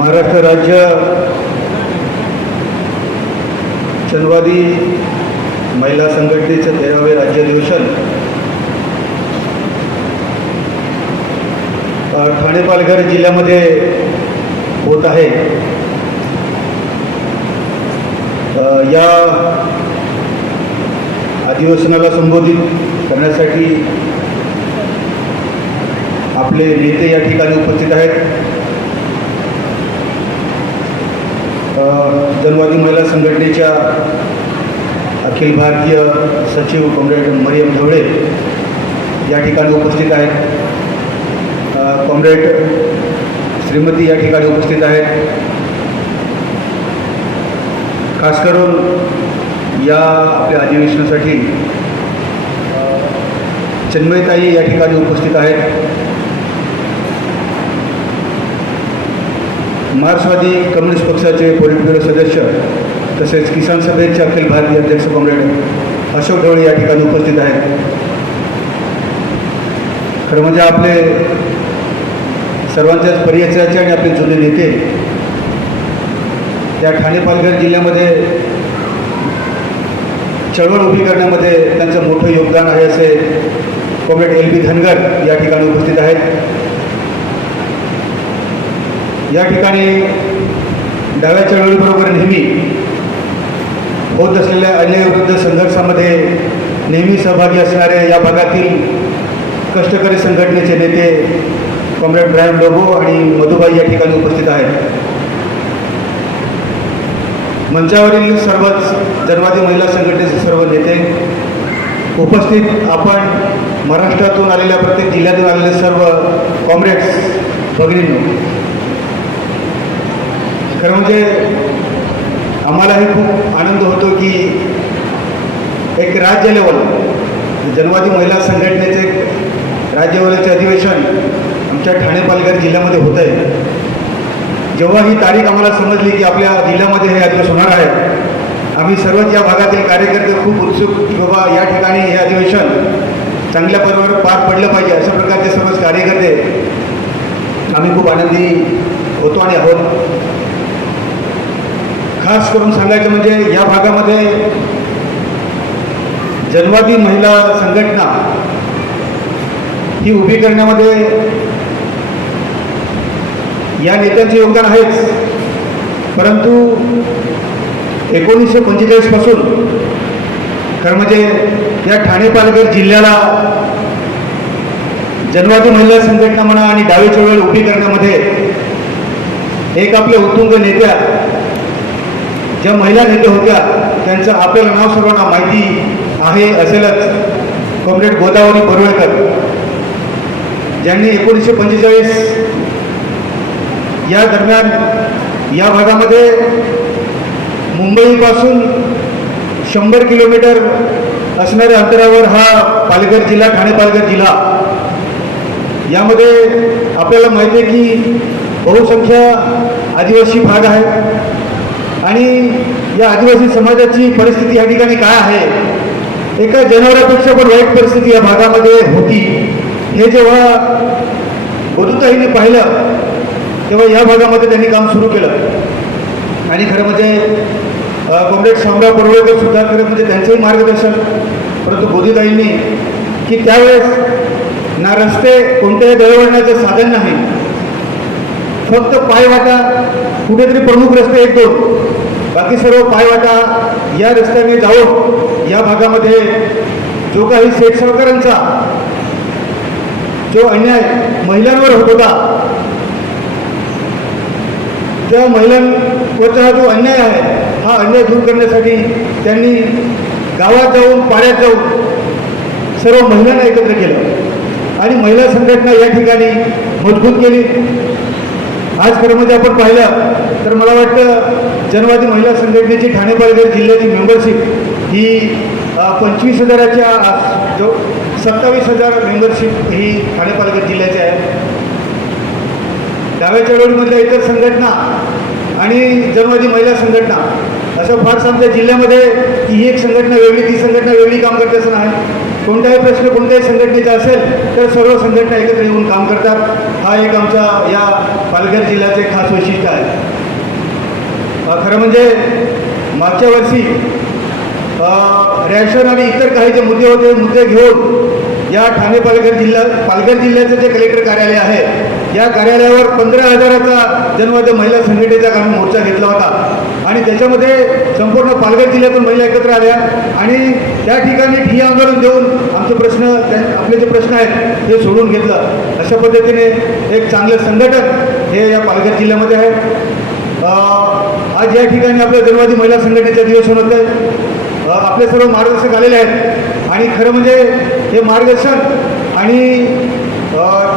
महाराष्ट्र राज्य शनिवारी महिला संघटनेचं तेरावे राज्य अधिवेशन. ठाणे पालघर जिल्ह्यामध्ये होत आहे. या अधिवेशनाला संबोधित करण्यासाठी आपले नेते या ठिकाणी उपस्थित आहेत. धनवादी जनवादी महिला संघटनेच्या अखिल भारतीय सचिव कॉम्रेड मरियम ढवळे या ठिकाणी उपस्थित आहेत. कॉम्रेड श्रीमती या ठिकाणी उपस्थित आहेत. खास करून या आपल्या अधिवेशनासाठी चन्मयताई या ठिकाणी उपस्थित आहेत. मार्क्सवादी कम्युनिस्ट पक्षाचे पोलिट ब्युरो सदस्य तसेच किसान सभेचे अखिल भारतीय अध्यक्ष कॉम्रेड अशोक ढवळे या ठिकाणी उपस्थित आहेत. खरं म्हणजे आपले सर्वांच्याच परिचयाचे आणि आपले जुने नेते या ठाणे पालघर जिल्ह्यामध्ये चळवळ उभी करण्यामध्ये त्यांचं मोठं योगदान आहे असे कॉम्रेड एल बी धनगर या ठिकाणी उपस्थित आहेत. या ठिकाणी डाव्या चळवळीबरोबर नेहमी होत असलेल्या अन्यायविरुद्ध संघर्षामध्ये नेहमी सहभागी असणाऱ्या या भागातील कष्टकरी संघटनेचे नेते कॉम्रेड ब्रायन लोबो आणि मधुबाई या ठिकाणी उपस्थित आहेत. मंचावरील सर्वच जनवादी महिला संघटनेचे सर्व नेते उपस्थित आपण महाराष्ट्रातून आलेल्या प्रत्येक जिल्ह्यातून आलेले सर्व कॉम्रेड्स भगिनींनो खरं म्हणजे आम्हालाही खूप आनंद होतो की एक राज्य लेवल जनवादी महिला संघटनेचे राज्यवलेचे अधिवेशन आमच्या ठाणे पालघर जिल्ह्यामध्ये होत आहे जेव्हा ही तारीख आम्हाला समजली की आपल्या जिल्ह्यामध्ये हे अधिवेशन होणार आहे आम्ही सर्वच या भागातील कार्यकर्ते खूप उत्सुक की बाबा या ठिकाणी हे अधिवेशन चांगल्या पर्वावर पार पडलं पाहिजे अशा प्रकारचे सर्वच कार्यकर्ते आम्ही खूप आनंदी होतो आणि आहोत. खास करून सांगायचं म्हणजे या भागामध्ये जनवादी महिला संघटना ही उभी करण्यामध्ये या नेत्यांचे योगदान आहेच. परंतु एकोणीसशे पंचेचाळीसपासून खरं म्हणजे या ठाणे पालघर जिल्ह्याला जनवादी महिला संघटना म्हणा आणि डावी चळवळ उभी करण्यामध्ये एक आपल्या उत्तुंग नेत्या ज्या महिला नेत्या होत्या त्यांचं आपल्याला नाव सर्वांना माहिती आहे असेलच. कॉम्रेड गोदावरी परुळेकर ज्यांनी एकोणीसशे पंचेचाळीस या दरम्यान या भागामध्ये मुंबईपासून शंभर किलोमीटर असणाऱ्या अंतरावर हा पालघर जिल्हा ठाणे पालघर जिल्हा. यामध्ये आपल्याला माहिती आहे की बहुसंख्य आदिवासी भाग आहे आणि या आदिवासी समाजाची परिस्थिती या ठिकाणी काय आहे? एका जनावरापेक्षा पण वाईट परिस्थिती या भागामध्ये होती. हे जेव्हा गोदुताईने पाहिलं तेव्हा या भागामध्ये त्यांनी काम सुरू केलं. आणि खरं म्हणजे कॉम्रेड शामराव पडवळकर सुद्धा खरं म्हणजे त्यांचंही मार्गदर्शन परंतु गोदीताईंनी की त्यावेळेस ना रस्ते कोणत्याही दळवळण्याचं साधन नाही. फक्त पायवाटा कुठेतरी प्रमुख रस्ते एक दोन. बाकी सर्व पायवाटा या रस्त्याने जाऊन या भागामध्ये जो काही शेठ सावकारांचा जो अन्याय महिलांवर होत होता त्या महिलांवरचा हा जो अन्याय आहे हा अन्याय दूर करण्यासाठी त्यांनी गावात जाऊन पाड्यात जाऊन सर्व महिलांना एकत्र केलं. आणि महिला संघटना या ठिकाणी मजबूत केली. आज खरं म्हणजे आपण पाहिलं तर मला वाटतं जनवादी महिला संघटनेची ठाणे पालघर जिल्ह्याची मेंबरशिप ही पंचवीस हजाराच्या जो सत्तावीस हजार मेंबरशिप ही ठाणे पालघर जिल्ह्याची आहे. डाव्या चळवळीमधल्या इतर संघटना आणि जनवादी महिला संघटना असं फारसं आमच्या जिल्ह्यामध्ये ही एक संघटना वेगळी ती संघटना वेगळी काम करते असं नाही. कोणताही प्रश्न कोणत्याही संघटनेचा असेल तर सर्व संघटना एकत्र येऊन काम करतात. हा एक आमचा या पालघर जिल्ह्याचे खास वैशिष्ट्य आहे. खरं म्हणजे मागच्या वर्षी रॅशन आणि इतर काही जे मुद्दे होते मुद्दे घेऊन या ठाणे पालघर जिल्हा पालघर जिल्ह्याचं जे कलेक्टर कार्यालय आहे या कार्यालयावर पंधरा हजाराचा जन्मवाद महिला संघटनेचा आम्ही मोर्चा घेतला होता. आणि त्याच्यामध्ये संपूर्ण पालघर जिल्ह्यातून महिला एकत्र आल्या. आणि त्या ठिकाणी ठिय्या आंदोलन देऊन आमचे प्रश्न त्या आपले जे प्रश्न आहेत ते सोडून घेतलं. अशा पद्धतीने एक चांगलं संघटन हे या पालघर जिल्ह्यामध्ये आहे. आज या ठिकाणी आपल्या जनवादी महिला संघटनेचा दिवस होतं आहे आपले सर्व मार्गदर्शक आलेले आहेत. आणि खरं म्हणजे हे मार्गदर्शन आणि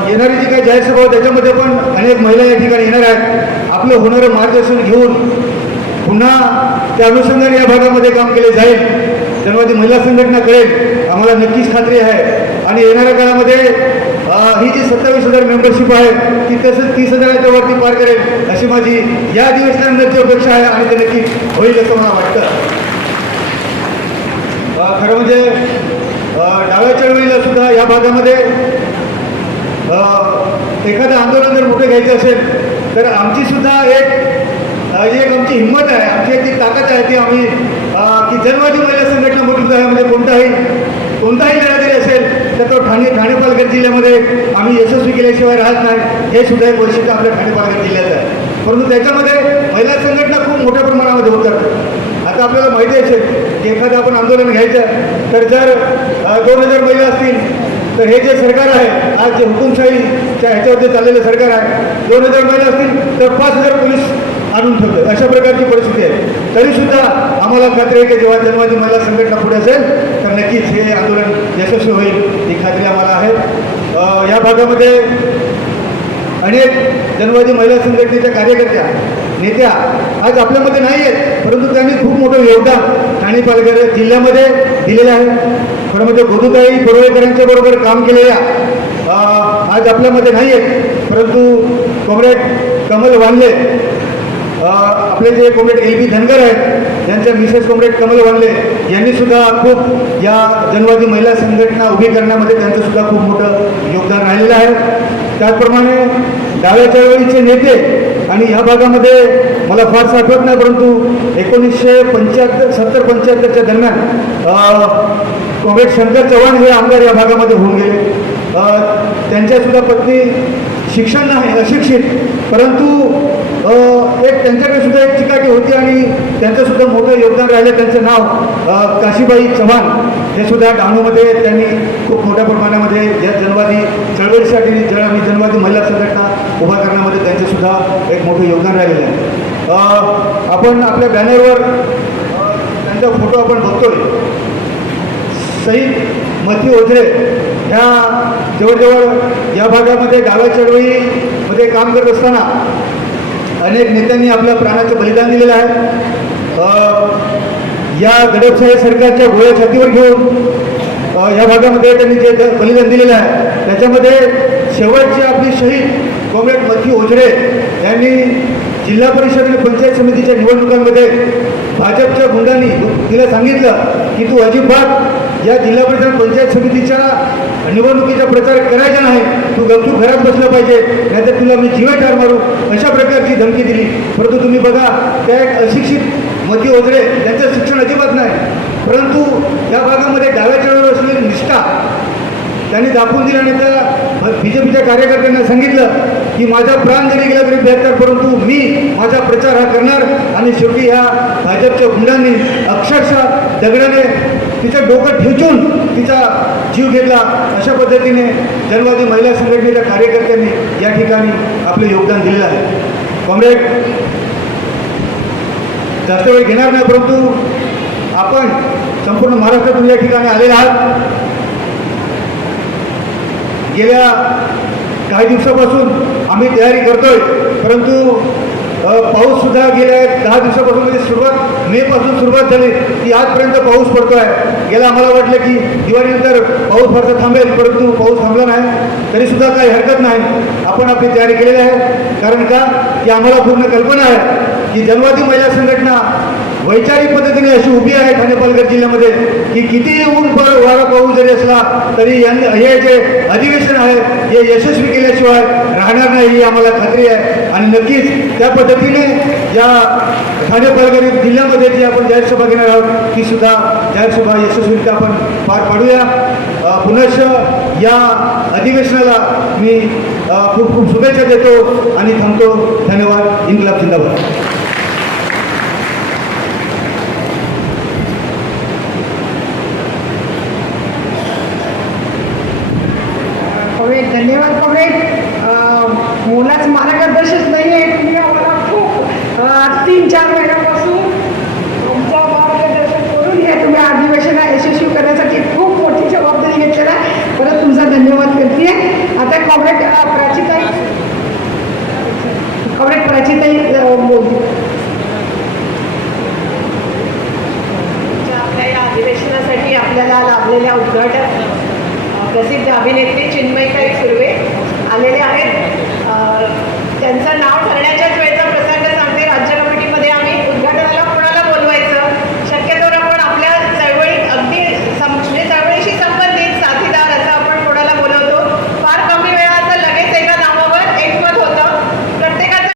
येणारी जी काही जाहीर सभा त्याच्यामध्ये पण अनेक महिला या ठिकाणी येणार आहेत. आपलं होणारं मार्गदर्शन घेऊन पुन्हा त्या अनुषंगाने या भागामध्ये काम केले जाईल. जनवादी महिला संघटना कळेल. आम्हाला नक्कीच खात्री आहे. आणि येणाऱ्या काळामध्ये ही जी सत्तावीस हजार मेंबरशिप आहे ती तसंच तीस हजाराच्या वरती पार करेल अशी माझी या अधिवेशनानंतरची अपेक्षा आहे आणि ते नक्की होईल असं मला वाटतं. खरं म्हणजे डाव्या चळवळीला सुद्धा या भागामध्ये एखादं आंदोलन जर मोठं घ्यायचं असेल तर आमची सुद्धा एक जी एक आमची हिंमत आहे आमची एक ती ताकद आहे ती आम्ही की जनवादी महिला संघटना मोठी आहे म्हणजे कोणताही कोणताही लढा जरी असेल तो ठाणे ठाणे पालघर जिल्ह्यामध्ये आम्ही यशस्वी केल्याशिवाय राहत नाही. हे सुद्धा एक वैशिष्ट्य आपल्या ठाणे पालघर जिल्ह्यात आहे. परंतु त्याच्यामध्ये महिला संघटना खूप मोठ्या प्रमाणामध्ये होतात आता आपल्याला माहिती असेल की एखादं आपण आंदोलन घ्यायचं तर जर दोन हजार महिला असतील तर हे जे सरकार आहे आज जे हुकुमशाहीच्या ह्याच्यावरती चाललेलं सरकार आहे दोन हजार महिला असतील तर पाच हजार पोलीस आणून ठेवतात. अशा प्रकारची परिस्थिती आहे. तरीसुद्धा आम्हाला खात्री आहे की जेव्हा जन्माची महिला संघटना पुढे असेल नक्कीच हे आंदोलन यशस्वी होईल ही खात्री आम्हाला आहे. या भागामध्ये अनेक जनवादी महिला संघटनेच्या कार्यकर्त्या नेत्या आज आपल्यामध्ये नाही आहेत परंतु त्यांनी खूप मोठं योगदान ठाणे पालघर जिल्ह्यामध्ये दिलेलं आहे. खरं म्हणजे गोदूताई पडवळेकरांच्या बरोबर काम केलेल्या आज आपल्यामध्ये नाही आहेत परंतु कॉम्रेड कमल वानले आपले जे कॉम्रेड एल बी धनगर आहेत यांच्या मिसेस कॉम्रेड कमल वनले यांनी सुद्धा खूप या जनवादी महिला संघटना उभी करण्यामध्ये त्यांचं सुद्धा खूप मोठं योगदान राहिलेलं आहे. त्याचप्रमाणे डाव्या चळवळीचे नेते आणि ह्या भागामध्ये मला फारसं आठवत नाही परंतु एकोणीसशे पंच्याहत्तर सत्तर पंच्याहत्तरच्या दरम्यान कॉम्रेड शंकर चव्हाण हे आमदार या भागामध्ये होऊन गेले. त्यांच्यासुद्धा पत्नी शिक्षण नाही अशिक्षित परंतु एक त्यांच्याकडे सुद्धा एक चिकाटी होती आणि त्यांचं सुद्धा मोठं योगदान राहिलं. त्यांचं नाव काशीबाई चव्हाण. हे सुद्धा डहाणूमध्ये त्यांनी खूप मोठ्या प्रमाणामध्ये या जनवादी चळवळीसाठी जन आणि जनवादी महिला संघटना उभा करण्यामध्ये त्यांचंसुद्धा एक मोठं योगदान राहिलेलं आहे. आपण आपल्या बॅनरवर त्यांचा फोटो आपण बघतोय. सईद मती ओझरे ह्या जवळजवळ या भागामध्ये डाव्या चळवळीमध्ये काम करत असताना अनेक नेत्यांनी आपल्या प्राणाचं बलिदान दिलेलं आहे. या गडपशाही सरकारच्या गोळ्या छातीवर घेऊन या भागामध्ये त्यांनी जे बलिदान दिलेलं आहे त्याच्यामध्ये शेवटचे आपली शहीद कॉम्रेड मथी ओझरे यांनी जिल्हा परिषद आणि पंचायत समितीच्या निवडणुकांमध्ये भाजपच्या गुंडांनी तिला सांगितलं की तू अजिबात या जिल्हा परिषद पंचायत समितीच्या निवडणुकीचा प्रचार करायचा नाही तू तू घरात बसलं पाहिजे नाहीतर तुला मी जीवे ठार मारू अशा प्रकारची धमकी दिली. परंतु तुम्ही बघा त्या एक अशिक्षित मती ओझरे त्यांचं शिक्षण अजिबात नाही. परंतु या भागामध्ये डाव्या चळवळ असलेली निष्ठा त्यांनी दाखवून दिली आणि त्या बी जे पीच्या कार्यकर्त्यांना सांगितलं की माझा प्राण जरी गेला तरी बेहतर परंतु मी माझा प्रचार हा करणार आणि शेवटी ह्या भाजपच्या गुंडांनी अक्षरशः दगडाने तिचं डोकं ठेचून तिचा जीव घेतला. अशा पद्धतीने जनवादी महिला संघटनेच्या कार्यकर्त्यांनी या ठिकाणी आपलं योगदान दिलेलं आहे. कॉम्रेड जास्त वेळ घेणार नाही परंतु आपण संपूर्ण महाराष्ट्रातून या ठिकाणी आलेले आहात. गेल्या काही दिवसापासून आम्ही तयारी करतोय परंतु पाऊस सुद्धा गेल्या दहा दिवसापासून म्हणजे सुरुवात मेपासून सुरुवात झाली. की आजपर्यंत पाऊस पडतो आहे गेला आम्हाला वाटलं की दिवाळीनंतर पाऊस फारसा थांबेल परंतु पाऊस थांबला नाही. तरीसुद्धा काही हरकत नाही. आपण आपली तयारी केलेली आहे. कारण का? की आम्हाला पूर्ण कल्पना आहे की जनवादी महिला संघटना वैचारिक पद्धतीने अशी उभी आहे ठाणे पालघर जिल्ह्यामध्ये. की किती ऊन वारा पाऊस जरी असला तरी हे जे अधिवेशन आहे हे यशस्वी केल्याशिवाय राहणार नाही ही आम्हाला खात्री आहे. आणि नक्कीच त्या पद्धतीने या ठाणे पालघर जिल्ह्यामध्ये जी आपण जाहीर सभा घेणार आहोत ती सुद्धा जाहीर सभा यशस्वीरित्या आपण पार पाडूया. पुनश या अधिवेशनाला मी खूप खूप शुभेच्छा देतो आणि थांबतो. धन्यवाद. इन्कलाब जिंदाबाद त्यामुळे मुलाच मार्गदर्शक नाही आहे तुम्ही आम्हाला खूप तीन चार महिन्यापासून तुमचा मार्गदर्शन करून हे तुम्ही अधिवेशना यशस्वी करण्यासाठी खूप मोठी जबाबदारी घेतलेला परत तुमचा धन्यवाद करते आता कॉम्रेड प्राचीताई कॉम्रेड प्राचीताई बोलते आपल्याला लाभलेल्या उद्घाटक प्रसिद्ध अभिनेत्री चिन्मयताई सुर्वे. आलेले आहेत. त्यांचं नाव ठरण्या